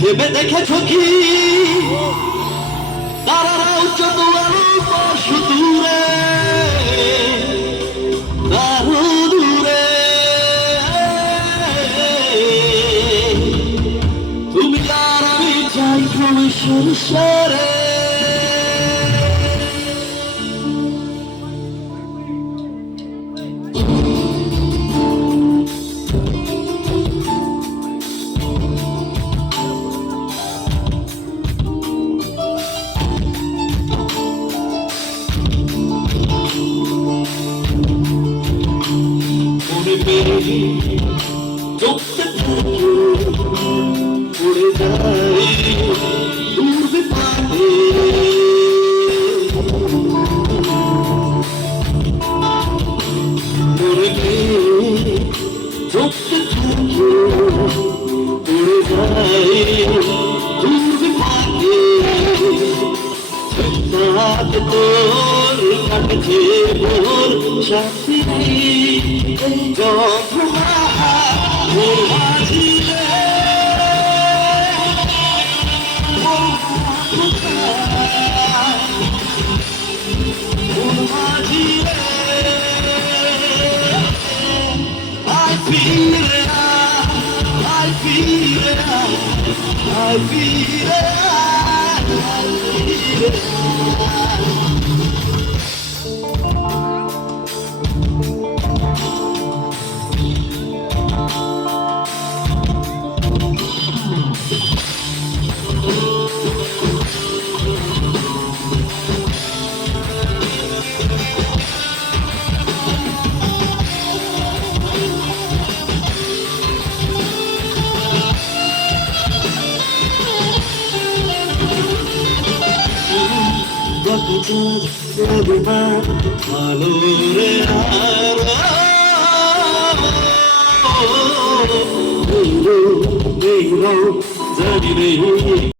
ভেবে দেখেছ কি তারারাও যত আরো পাশু দূরে আরো দূরে তুমি আর আমি চাই ক্রমে সংসারে চোখে উড়ে যাই দূর পাবে চোখে উড়ে যাই দূর পাবে তোর কাটছে মোর সাথী যন্ত্রণা মোর বাজিলে মোর বাজিলে I feel it, I feel it, I feel it, I feel it. ভালো রে আর জানি রে